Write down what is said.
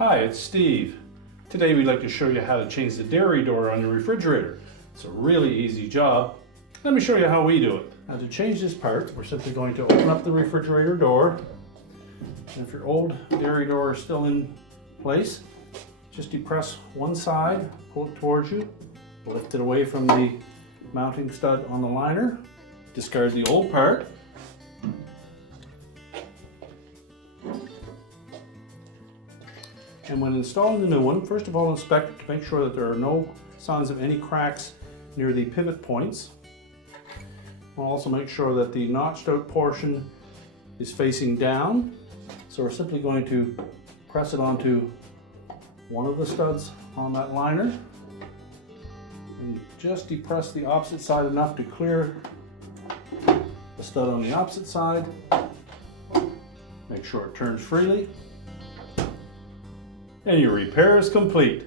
Hi, it's Steve. Today we'd like to show you how to change the dairy door on your refrigerator. It's a really easy job. Let me show you how we do it. Now to change this part, we're simply going to open up the refrigerator door. And if your old dairy door is still in place, just depress one side, pull it towards you, lift it away from the mounting stud on the liner, discard the old part. And when installing the new one, first of all inspect it to make sure that there are no signs of any cracks near the pivot points. We'll also make sure that the notched out portion is facing down. So we're simply going to press it onto one of the studs on that liner and just depress the opposite side enough to clear the stud on the opposite side. Make sure it turns freely. And your repair is complete.